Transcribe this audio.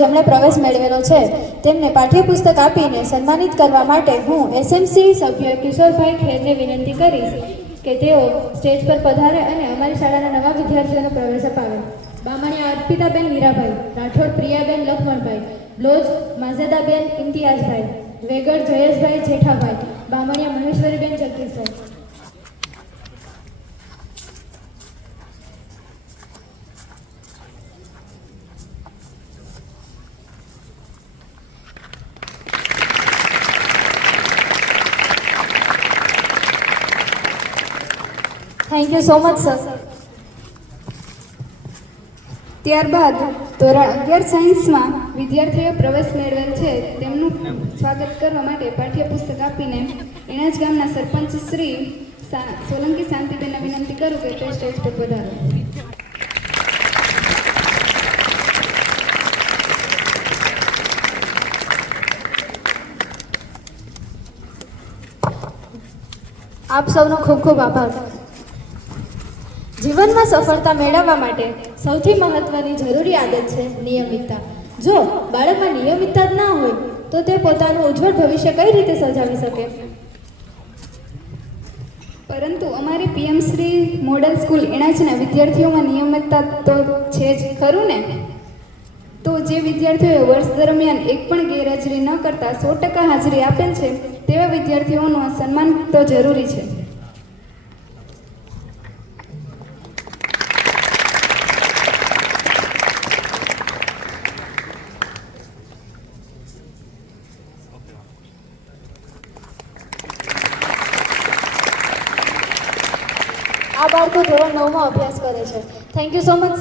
જેમણે પ્રવેશ મેળવેલો છે તેમને પાઠ્યપુસ્તક આપીને સન્માનિત કરવા માટે હું એસએમસી સભ્ય કિશોરભાઈ ખેરને વિનંતી કરીશ કે તેઓ સ્ટેજ પર પધારે અને અમારી શાળાના નવા વિદ્યાર્થીઓનો પ્રવેશ અપાવે. Bamaniya Arpitaben Hirabhai, Rathod Priyaben Lakhmanbhai, Bloj Mazedaben Imtiyazbhai, Vegad Jayeshbhai Jethabhai, Bamaniya Maheshwariben Jagdishbhai. Thank you so much sir. ત્યારબાદ ધોરણ 11 સાયન્સમાં વિદ્યાર્થીઓએ પ્રવેશ મેળવેલ છે તેમનું સ્વાગત કરવા માટે પાઠ્યપુસ્તક આપીને એણાજ ગામના સરપંચ શ્રી સોલંકી શાંતિબેનને વિનંતી કરું કે તે સ્ટેજ પર પધારો. આપ સૌનો ખૂબ ખૂબ આભાર. જીવનમાં સફળતા મેળવવા માટે સૌથી મહત્વની જરૂરી આદત છે નિયમિતતા. જો બાળકમાં નિયમિતતા જ ના હોય તો તે પોતાનું ઉજ્જવળ ભવિષ્ય કઈ રીતે સજાવી શકે? પરંતુ અમારી પીએમ શ્રી મોડલ સ્કૂલ એણાજના વિદ્યાર્થીઓમાં નિયમિતતા તો છે જ ખરું ને. તો જે વિદ્યાર્થીઓએ વર્ષ દરમિયાન એક પણ ગેરહાજરી ન કરતા 100% હાજરી આપેલ છે તેવા વિદ્યાર્થીઓનું સન્માન તો જરૂરી છે. આ બાળકો ધોરણ 9માં અભ્યાસ કરે છે. Thank you so much.